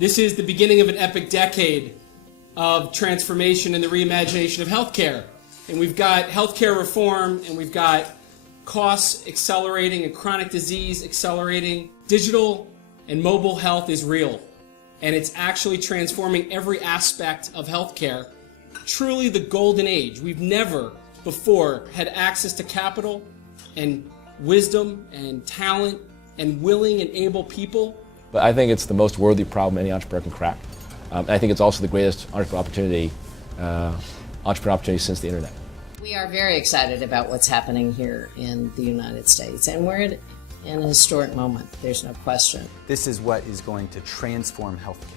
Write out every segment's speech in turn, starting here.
This is the beginning of an epic decade of transformation and the reimagination of healthcare. And we've got healthcare reform, and we've got costs accelerating and chronic disease accelerating. Digital and mobile health is real, and it's actually transforming every aspect of healthcare. Truly the golden age. We've never before had access to capital and wisdom and talent and willing and able people. But I think it's the most worthy problem any entrepreneur can crack. I think it's also the greatest entrepreneur opportunity since the internet. We are very excited about what's happening here in the United States, and we're in a historic moment, there's no question. This is what is going to transform healthcare.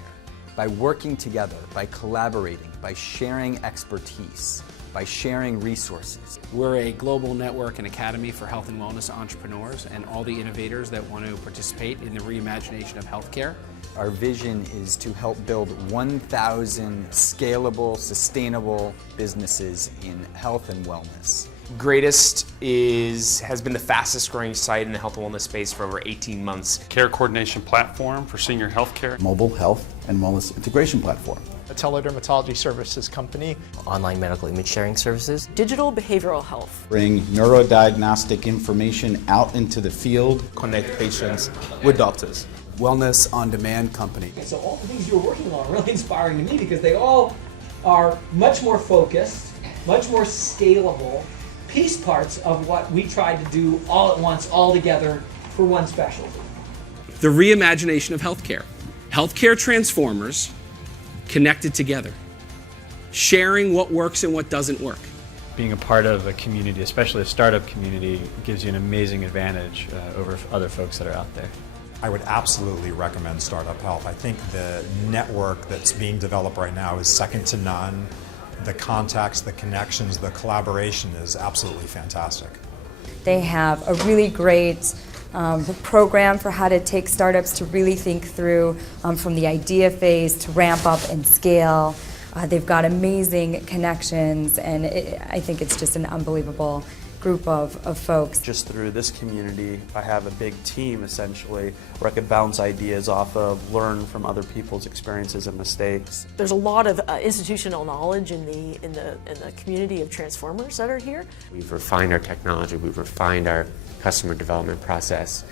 By working together, by collaborating, by sharing expertise, by sharing resources. We're a global network and academy for health and wellness entrepreneurs and all the innovators that want to participate in the reimagination of healthcare. Our vision is to help build 1,000 scalable, sustainable businesses in health and wellness. Greatest has been the fastest growing site in the health and wellness space for over 18 months. Care coordination platform for senior healthcare. Mobile health and wellness integration platform. A teledermatology services company. Online medical image sharing services. Digital behavioral health. Bring neurodiagnostic information out into the field. Connect patients with doctors. Wellness on demand company. And so all the things you're working on are really inspiring to me because they all are much more focused, much more scalable piece parts of what we tried to do all at once, all together for one specialty. The reimagination of healthcare. Healthcare transformers connected together, sharing what works and what doesn't work. Being a part of a community, especially a startup community, gives you an amazing advantage over other folks that are out there. I would absolutely recommend StartUp Health. I think the network that's being developed right now is second to none. The contacts, the connections, the collaboration is absolutely fantastic. They have a really great program for how to take startups to really think through from the idea phase to ramp up and scale. They've got amazing connections, and I think it's just an unbelievable group of folks. Just through this community, I have a big team essentially where I could bounce ideas off of, learn from other people's experiences and mistakes. There's a lot of institutional knowledge in the community of transformers that are here. We've refined our technology, we've refined our customer development process.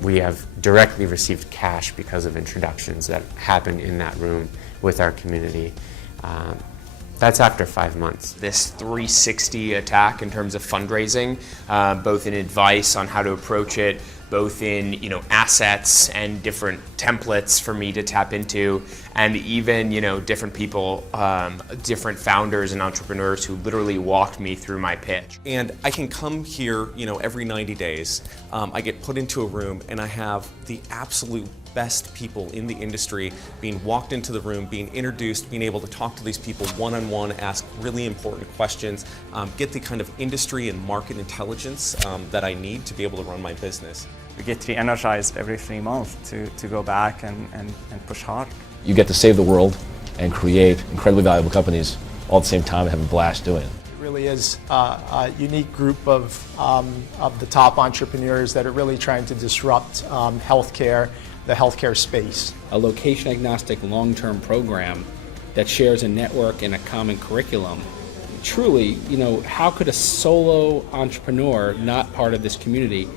We have directly received cash because of introductions that happened in that room with our community. That's after 5 months. This 360 attack in terms of fundraising, both in advice on how to approach it, both in assets and different templates for me to tap into, and even different people, different founders and entrepreneurs who literally walked me through my pitch. And I can come here every 90 days. I get put into a room and I have the absolute best people in the industry being walked into the room, being introduced, being able to talk to these people one-on-one, ask really important questions, get the kind of industry and market intelligence that I need to be able to run my business. We get re-energized every 3 months to go back and push hard. You get to save the world and create incredibly valuable companies all at the same time and have a blast doing it. It really is a unique group of the top entrepreneurs that are really trying to disrupt the healthcare space. A location-agnostic long-term program that shares a network and a common curriculum. Truly, how could a solo entrepreneur not part of this community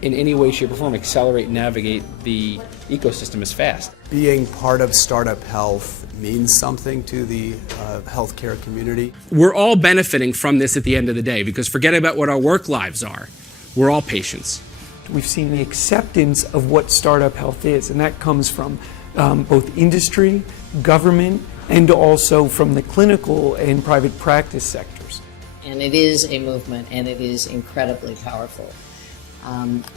in any way, shape, or form accelerate and navigate the ecosystem as fast? Being part of StartUp Health means something to the healthcare community. We're all benefiting from this at the end of the day, because forget about what our work lives are. We're all patients. We've seen the acceptance of what startup health is, and that comes from both industry, government, and also from the clinical and private practice sectors. And it is a movement, and it is incredibly powerful.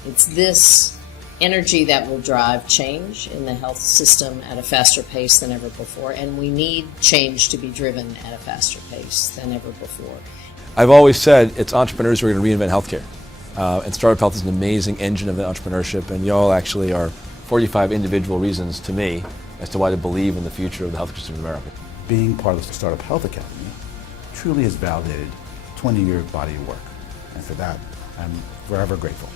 It's this energy that will drive change in the health system at a faster pace than ever before, and we need change to be driven at a faster pace than ever before. I've always said it's entrepreneurs who are going to reinvent healthcare. And StartUp Health is an amazing engine of entrepreneurship, and y'all actually are 45 individual reasons to me as to why to believe in the future of the healthcare system in America. Being part of the StartUp Health Academy truly has validated 20-year body of work, and for that, I'm forever grateful.